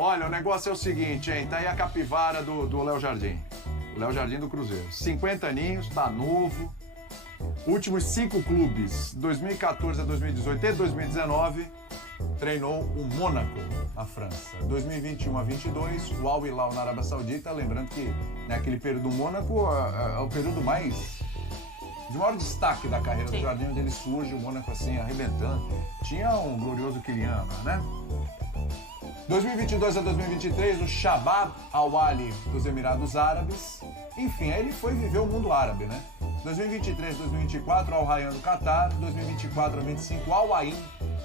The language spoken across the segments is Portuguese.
Olha, o negócio é o seguinte, hein? Tá aí a capivara do Léo Jardim. O Léo Jardim do Cruzeiro. 50 aninhos, tá novo. Últimos 5 clubes, 2014 a 2018 e 2019, treinou o Mônaco, na França. 2021 a 22, o Al Hilal na Arábia Saudita. Lembrando que naquele período do Mônaco é o período de maior destaque da carreira do Jardim, onde ele surge, o Mônaco assim, arrebentando. Tinha um glorioso Kylian, né? 2022 a 2023, o Shabab Al-Ahly dos Emirados Árabes. Enfim, aí ele foi viver o mundo árabe, né? 2023 a 2024, Al Rayyan do Catar. 2024 a 25, Al Ain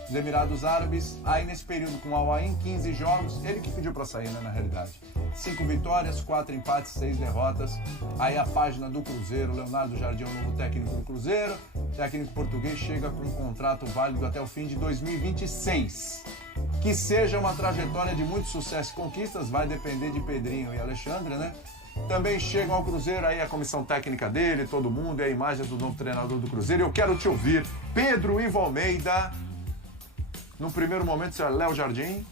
dos Emirados Árabes. Aí nesse período com o Al Ain, 15 jogos. Ele que pediu pra sair, né, na realidade. 5 vitórias, 4 empates, 6 derrotas. Aí a página do Cruzeiro, Leonardo Jardim, o novo técnico do Cruzeiro. Técnico português chega com um contrato válido até o fim de 2026. Que seja uma trajetória de muito sucesso e conquistas, vai depender de Pedrinho e Alexandre, né? Também chegam ao Cruzeiro aí a comissão técnica dele, todo mundo, e a imagem do novo treinador do Cruzeiro. Eu quero te ouvir, Pedro Ivo Almeida. No primeiro momento, você é Léo Jardim,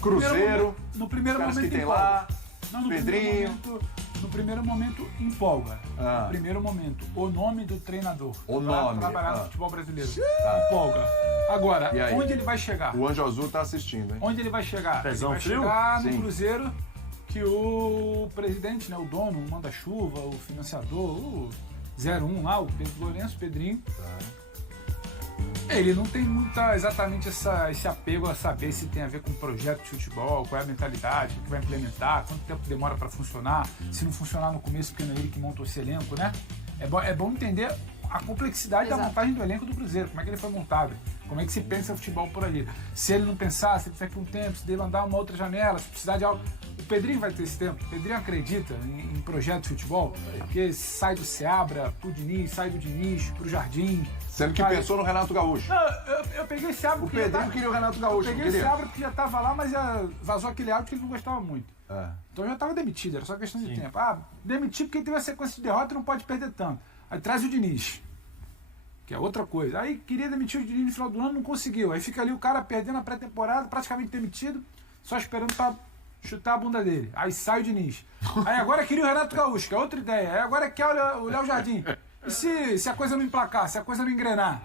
Cruzeiro, no primeiro os caras momento que tem empolga. lá, Não, Pedrinho. No primeiro momento, empolga. No primeiro momento, o nome do treinador. O pra nome. trabalhar no futebol brasileiro. Empolga. Agora, onde ele vai chegar? O Anjo Azul tá assistindo, hein? Onde ele vai chegar? Pezão ele vai frio? chegar no Sim. Cruzeiro que o presidente, né, o dono, o manda-chuva, o financiador, o 01 lá, o Pedro Lourenço, Pedrinho. Ele não tem exatamente esse apego a saber se tem a ver com projeto de futebol, qual é a mentalidade, o que vai implementar, quanto tempo demora para funcionar, se não funcionar no começo, porque não é ele que montou esse elenco, né? É bom entender a complexidade da montagem do elenco do Cruzeiro, como é que ele foi montado, como é que se pensa futebol por ali. Se ele não pensar, se ele precisar de um tempo, se dele andar uma outra janela, se precisar de algo... O Pedrinho vai ter esse tempo. O Pedrinho acredita em projeto de futebol, porque sai do Seabra pro Diniz, sai do Diniz pro Jardim. Sendo que pensou no Renato Gaúcho. Não, eu peguei esse Seabra O porque Pedrinho queria o Renato Gaúcho, eu peguei esse Seabra porque já tava lá, mas vazou aquele áudio que ele não gostava muito. Então já tava demitido, era só questão de tempo. Demitir porque ele teve uma sequência de derrota e não pode perder tanto. Aí traz o Diniz, que é outra coisa. Aí queria demitir o Diniz no final do ano, não conseguiu. Aí fica ali o cara perdendo a pré-temporada, praticamente demitido, só esperando pra chutar a bunda dele. Aí sai o Diniz. Aí agora queria o Renato Gaúcho, que é outra ideia. Aí agora quer o Léo Jardim. E se a coisa não emplacar, se a coisa não engrenar?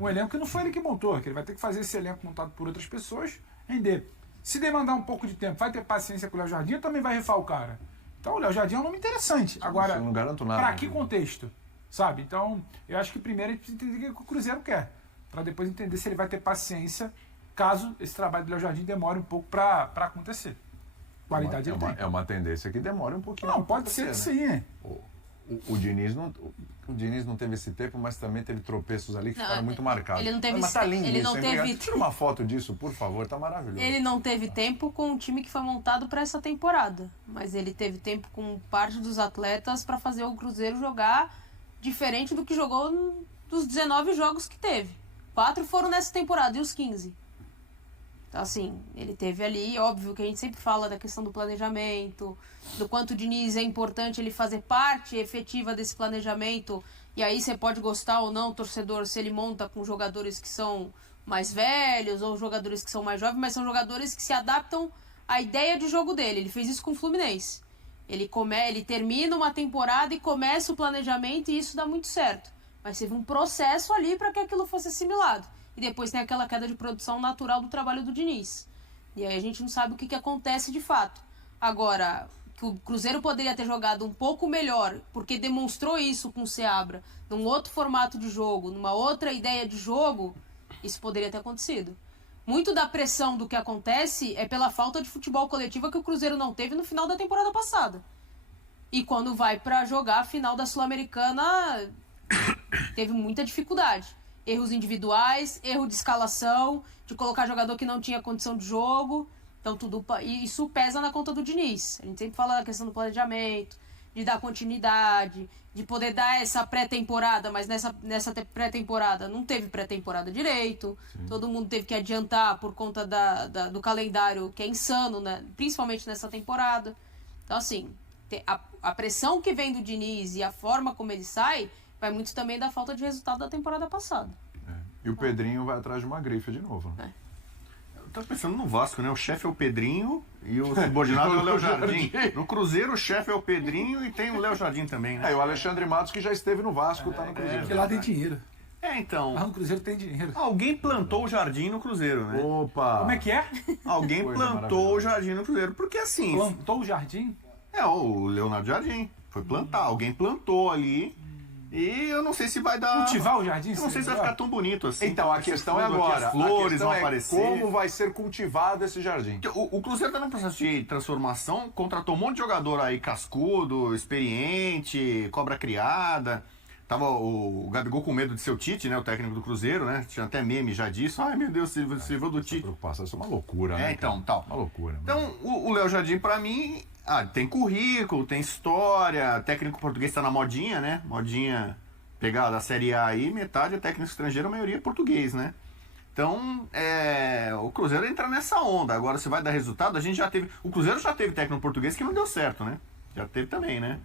Um elenco que não foi ele que montou, que ele vai ter que fazer esse elenco montado por outras pessoas render. Se demandar um pouco de tempo, vai ter paciência com o Léo Jardim ou também vai rifar o cara? Então o Léo Jardim é um nome interessante. Agora, eu não garanto nada. Pra que contexto? Sabe? Então, eu acho que primeiro a gente precisa entender o que o Cruzeiro quer, para depois entender se ele vai ter paciência caso esse trabalho do Léo Jardim demore um pouco para acontecer. Qualidade ele tem. É uma tendência que demora um pouquinho. Não, pode ser que sim, hein? O Diniz não teve esse tempo, mas também teve tropeços ali que ficaram muito marcados. Ele não teve, mas tá lindo ele isso, não hein? teve. Tira uma foto disso, por favor, tá maravilhoso. Ele não teve tempo com o time que foi montado para essa temporada, mas ele teve tempo com parte dos atletas para fazer o Cruzeiro jogar diferente do que jogou dos 19 jogos que teve. 4 foram nessa temporada e os 15. Então, assim, ele teve ali, óbvio que a gente sempre fala da questão do planejamento, do quanto o Diniz é importante ele fazer parte efetiva desse planejamento, e aí você pode gostar ou não, torcedor, se ele monta com jogadores que são mais velhos ou jogadores que são mais jovens, mas são jogadores que se adaptam à ideia de jogo dele. Ele fez isso com o Fluminense. Ele termina uma temporada e começa o planejamento e isso dá muito certo. Mas teve um processo ali para que aquilo fosse assimilado. E depois tem aquela queda de produção natural do trabalho do Diniz. E aí a gente não sabe o que acontece de fato. Agora, que o Cruzeiro poderia ter jogado um pouco melhor, porque demonstrou isso com o Seabra, num outro formato de jogo, numa outra ideia de jogo, isso poderia ter acontecido. Muito da pressão do que acontece é pela falta de futebol coletivo que o Cruzeiro não teve no final da temporada passada. E quando vai para jogar a final da Sul-Americana, teve muita dificuldade. Erros individuais, erro de escalação, de colocar jogador que não tinha condição de jogo. Então isso pesa na conta do Diniz. A gente sempre fala da questão do planejamento, de dar continuidade, de poder dar essa pré-temporada, mas nessa pré-temporada não teve pré-temporada direito. Sim. Todo mundo teve que adiantar por conta do calendário, que é insano, né? Principalmente nessa temporada. Então, assim, a pressão que vem do Diniz e a forma como ele sai vai muito também da falta de resultado da temporada passada. E o Pedrinho vai atrás de uma grife de novo. Eu tava pensando no Vasco, né? O chefe é o Pedrinho e o subordinado é o Léo Jardim. No Cruzeiro, o chefe é o Pedrinho e tem o Léo Jardim também, né? E o Alexandre Matos, que já esteve no Vasco, tá no Cruzeiro. Porque lá tem dinheiro. Então. Lá no Cruzeiro tem dinheiro. Alguém plantou o jardim no Cruzeiro, né? Opa! Como é que é? Alguém Coisa plantou o jardim no Cruzeiro. Porque assim. Plantou o jardim? O Leonardo Jardim. Foi plantar. Alguém plantou ali. E eu não sei se vai dar. Cultivar o jardim? Eu não sei se vai ficar tão bonito assim. Então, a questão é agora. As flores questão vão aparecer. Como vai ser cultivado esse jardim? O Cruzeiro está num processo de transformação, contratou um monte de jogador aí, cascudo, experiente, cobra criada. Tava o Gabigol com medo de ser o Tite, né? O técnico do Cruzeiro, né? Tinha até meme já disso. Ai, meu Deus, se livrou do Tite. Preocupação, isso é uma loucura, né? Então, tal. Uma loucura. Então, o Léo Jardim, pra mim, tem currículo, tem história, técnico português tá na modinha, né? Modinha pegada da Série A aí, metade é técnico estrangeiro, a maioria é português, né? Então, o Cruzeiro entra nessa onda. Agora, se vai dar resultado, a gente já teve... O Cruzeiro já teve técnico português que não deu certo, né? Já teve também, né?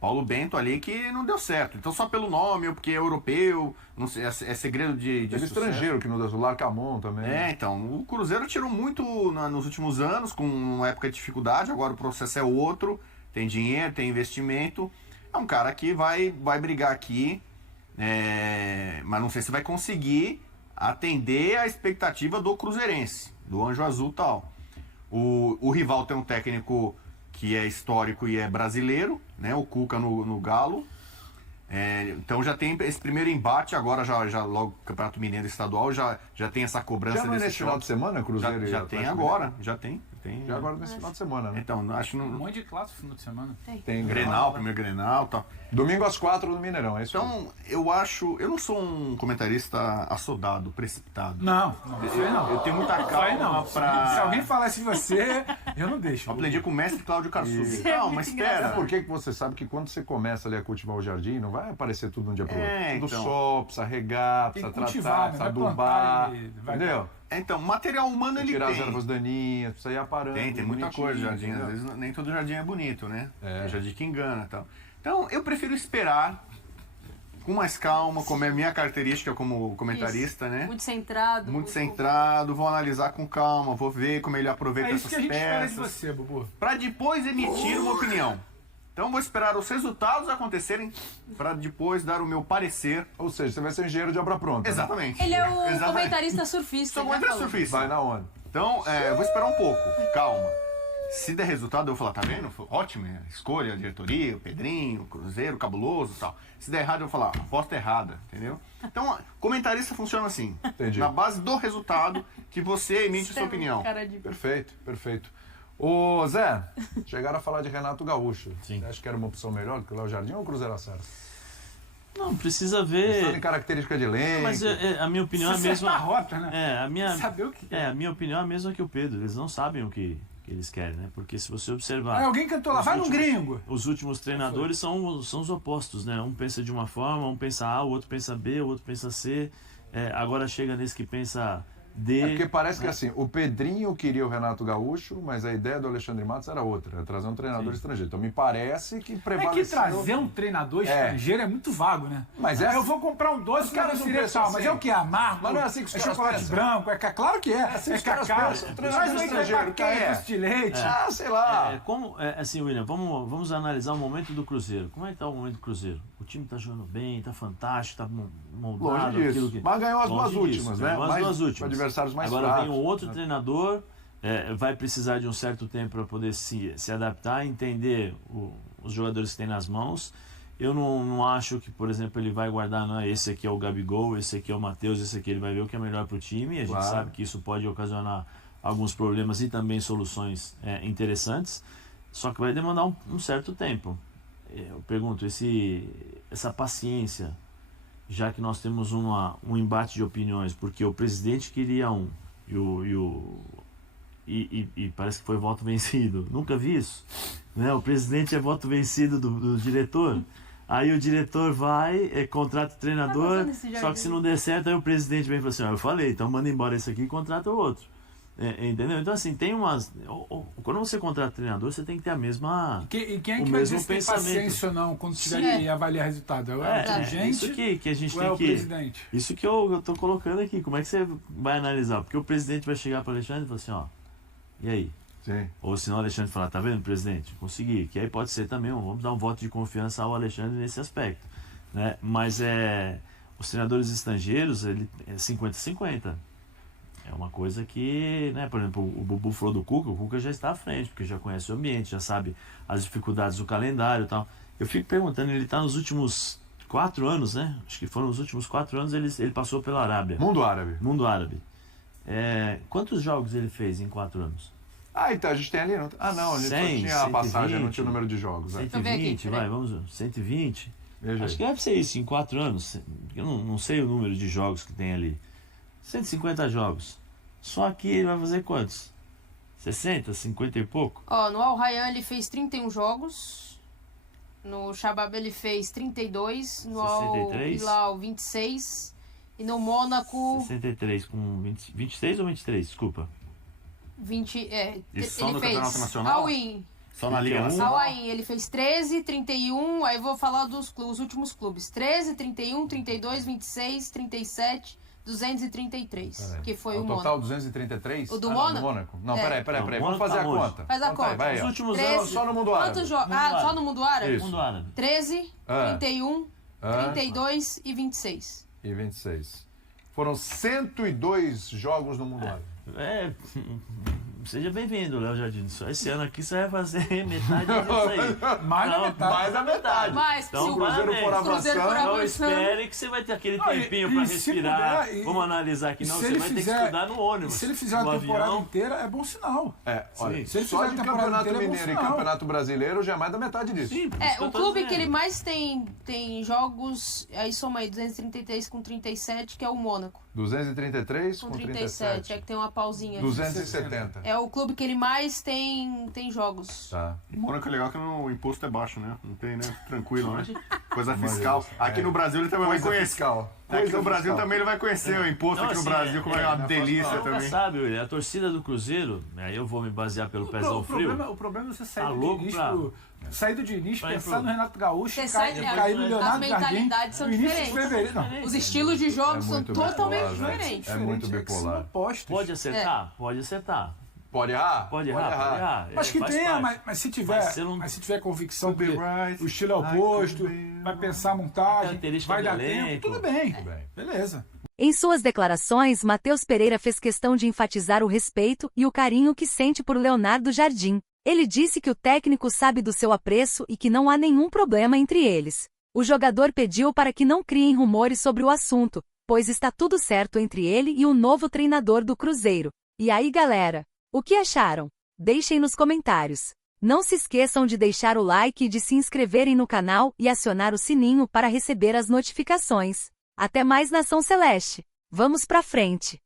Paulo Bento ali que não deu certo. Então só pelo nome, ou porque é europeu, não sei, é segredo de Teve estrangeiro que não deu, o Larcamon também. Então, o Cruzeiro tirou muito nos últimos anos, com uma época de dificuldade, agora o processo é outro, tem dinheiro, tem investimento. É um cara que vai brigar aqui, mas não sei se vai conseguir atender a expectativa do cruzeirense, do Anjo Azul e tal. O rival tem um técnico que é histórico e é brasileiro, né? O Cuca no Galo. Então já tem esse primeiro embate, agora já logo o Campeonato Mineiro Estadual já tem essa cobrança. Já não é nesse final de semana, Cruzeiro? Já tem agora, já tem. Já agora nesse final de semana, né? Então, acho Um monte de clássico no final de semana. Tem Grenal, primeiro Grenal e tal. Domingo às 4 no Mineirão, é isso? Então, eu não sou um comentarista assodado, precipitado. Não. Eu tenho muita calma pra... Se alguém falasse de você, eu não deixo. Eu aprendi com o mestre Cláudio Karsub. Calma, espera. Por que você sabe que quando você começa ali a cultivar o jardim, não vai aparecer tudo de um dia pro outro. Tudo sol, precisa regar, precisa tratar, precisa adubar, entendeu? Então, material humano ele tirar tem. as ervas daninhas, precisa ir aparando. Tem muita coisa, jardim. Às vezes nem todo jardim é bonito, né? Tem jardim que engana e tal. Então, eu prefiro esperar com mais calma, como é a minha característica como comentarista, Isso. né? Muito centrado. Muito centrado, vou analisar com calma, vou ver como ele aproveita essas peças. É isso que a gente espera de você, Bubu. Pra depois emitir uma opinião. Então vou esperar os resultados acontecerem para depois dar o meu parecer. Ou seja, você vai ser engenheiro de obra pronta. Exatamente. Ele é o comentarista surfista. Sou comentarista surfista. Vai na onda. Então, vou esperar um pouco, calma. Se der resultado, eu vou falar, tá vendo? Foi ótimo, escolha, diretoria, o Pedrinho, o Cruzeiro, cabuloso e tal. Se der errado, eu vou falar, aposta errada, entendeu? Então, comentarista funciona assim. Entendi. Na base do resultado que você emite sua opinião. Perfeito, perfeito. Ô Zé, chegaram a falar de Renato Gaúcho. Sim. Você acha que era uma opção melhor do que o Léo Jardim ou o Cruzeiro acerta? Não, precisa ver. Pensando em característica de elenco. Mas a minha opinião é a mesma. A rota, né? Saber o que a minha opinião é a mesma que o Pedro. Eles não sabem o que eles querem, né? Porque se você observar. Alguém cantou lá, vai no gringo. Os últimos treinadores são os opostos, né? Um pensa de uma forma, um pensa A, o outro pensa B, o outro pensa C. Agora chega nesse que pensa D. Porque parece que assim, o Pedrinho queria o Renato Gaúcho, mas a ideia do Alexandre Matos era outra, era trazer um treinador estrangeiro. Então me parece que prevaleceu... É que trazer um treinador estrangeiro é muito vago, né? Mas eu vou comprar um doce, os caras não pensam mas é o que? Amargo? Mas não é assim que os caras chocolate pensam. branco? Claro que é. assim que os caras cacau. pensam. Treinador estrangeiro, quem é? Doce de leite. Sei lá. Assim, William, vamos analisar o momento do Cruzeiro. Como é que tá o momento do Cruzeiro? O time tá jogando bem, tá fantástico, tá moldado. Longe disso. Mas ganhou as duas últimas, né? Ganhou as duas últimas. Adversários mais Agora fracos. vem um outro treinador, vai precisar de um certo tempo para poder se adaptar, entender os jogadores que tem nas mãos. Eu não acho que, por exemplo, ele vai guardar, não, esse aqui é o Gabigol, esse aqui é o Matheus, esse aqui ele vai ver o que é melhor para o time. A gente sabe que isso pode ocasionar alguns problemas e também soluções interessantes, só que vai demandar um certo tempo. Eu pergunto, essa paciência, já que nós temos um embate de opiniões, porque o presidente queria e parece que foi voto vencido. Nunca vi isso, né? O presidente é voto vencido do diretor. Aí o diretor vai, contrata o treinador, só que se não der certo, aí o presidente vem e fala assim, eu falei, então manda embora esse aqui e contrata o outro. Entendeu? Então assim, tem umas... Quando você contrata treinador, você tem que ter a mesma... E quem é que vai dizer se tem paciência ou não quando tiver que avaliar resultado? É o dirigente isso que a gente ou tem é o presidente? Isso que eu tô colocando aqui. Como é que você vai analisar? Porque o presidente vai chegar para o Alexandre e falar assim, E aí? Sim. Ou se não, o Alexandre falar, tá vendo, presidente? Consegui. Que aí pode ser também, vamos dar um voto de confiança ao Alexandre nesse aspecto. Né? Mas os treinadores estrangeiros, ele é 50-50. É uma coisa que, né, por exemplo, o Bubu falou do Cuca, o Cuca já está à frente, porque já conhece o ambiente, já sabe as dificuldades do calendário e tal. Eu fico perguntando, ele está nos últimos 4 anos, né? Acho que foram os últimos 4 anos, ele passou pela Arábia. Mundo árabe. Mundo árabe. Quantos jogos ele fez em 4 anos? Então, a gente tem ali... Não... não, a gente 100, só tinha a passagem, 120, não tinha o número de jogos. 120, ver aqui, vamos ver, 120. Veja Acho aí. que deve ser isso, em 4 anos. Eu não sei o número de jogos que tem ali. 150 jogos. Só que ele vai fazer quantos? 60, 50 e pouco? Ó, no Al Rayyan ele fez 31 jogos. No Shabab ele fez 32. No Al 63. Hilal 26. E no Mônaco 63 com 23 ou 23? Desculpa. 20. Isso só Ele no fez Campeonato Nacional? Al-Ain. Só na Liga 31. Nacional? Al-Ain, ele fez 13, 31. Aí eu vou falar dos últimos clubes: 13, 31, 32, 26, 37. 233, Peraí. que foi o total Mônaco. 233? O do não, Mônaco? Não, É. peraí. Não, Vamos Mônaco fazer tá a longe. conta. Faz a Conta aí, conta. vai aí, Nos ó. últimos 13. anos. Só no mundo árabe. Quantos jogos? Mundo árabe. Só no mundo árabe? Isso. Mundo árabe. 13, Ah. 31, Ah. 32 e 26. E 26. Foram 102 jogos no mundo árabe. Seja bem-vindo, Léo Jardim. Só esse ano aqui você vai fazer metade disso aí. Mais da Não, metade. Mais a metade. Mas Então, se o Cruzeiro parabéns. for Cruzeiro for avançando. Não avançando. espere que você vai ter aquele Não, tempinho e pra se respirar. puder, Vamos analisar aqui. e Não, se você ele vai ter que fizer- estudar no ônibus. Se ele fizer no a temporada avião. inteira, é bom sinal. Olha, Sim. Se ele só fizer de a temporada Campeonato inteira, é bom Mineiro e sinal. Campeonato Brasileiro já é mais da metade disso. Sim, por isso que eu O tô clube que dizendo. ele mais tem jogos, aí soma aí 233 com 37, que é o Mônaco. 233 Com com 37, 37. é que tem uma pausinha. 270. É o clube que ele mais tem jogos. Tá. O Mônaco é legal que o imposto é baixo, né? Não tem, né? Tranquilo, né? Coisa fiscal. Aqui no Brasil ele também vai Coisa conhecer. fiscal. Aqui Coisa no Brasil fiscal. também ele vai conhecer o imposto Não, aqui no assim, Brasil, como é uma delícia Você nunca também. sabe, William, a torcida do Cruzeiro, aí eu vou me basear pelo pezão frio. O problema é você sair Tá do louco Diniz pra- sair do Diniz, Vai pensar pro- no Renato Gaúcho, Você sai- cair no as Leonardo mentalidades Jardim, são no início de diferentes. fevereiro. Não, Os estilos de jogos são muito totalmente bipolar, velho. diferentes. É muito diferente, que são bipolar. opostos. Pode acertar? Pode acertar. Pode errar? Pode errar. Mas que faz tenha, parte. mas se Mas você tiver, não- mas se tiver convicção que right, o estilo é I oposto, could be vai pensar a montagem, Característica vai do dar elenco. tempo, tudo bem. Tudo bem. Beleza. Em suas declarações, Matheus Pereira fez questão de enfatizar o respeito e o carinho que sente por Leonardo Jardim. Ele disse que o técnico sabe do seu apreço e que não há nenhum problema entre eles. O jogador pediu para que não criem rumores sobre o assunto, pois está tudo certo entre ele e o novo treinador do Cruzeiro. E aí, galera? O que acharam? Deixem nos comentários. Não se esqueçam de deixar o like e de se inscreverem no canal e acionar o sininho para receber as notificações. Até mais, Nação Celeste! Vamos pra frente!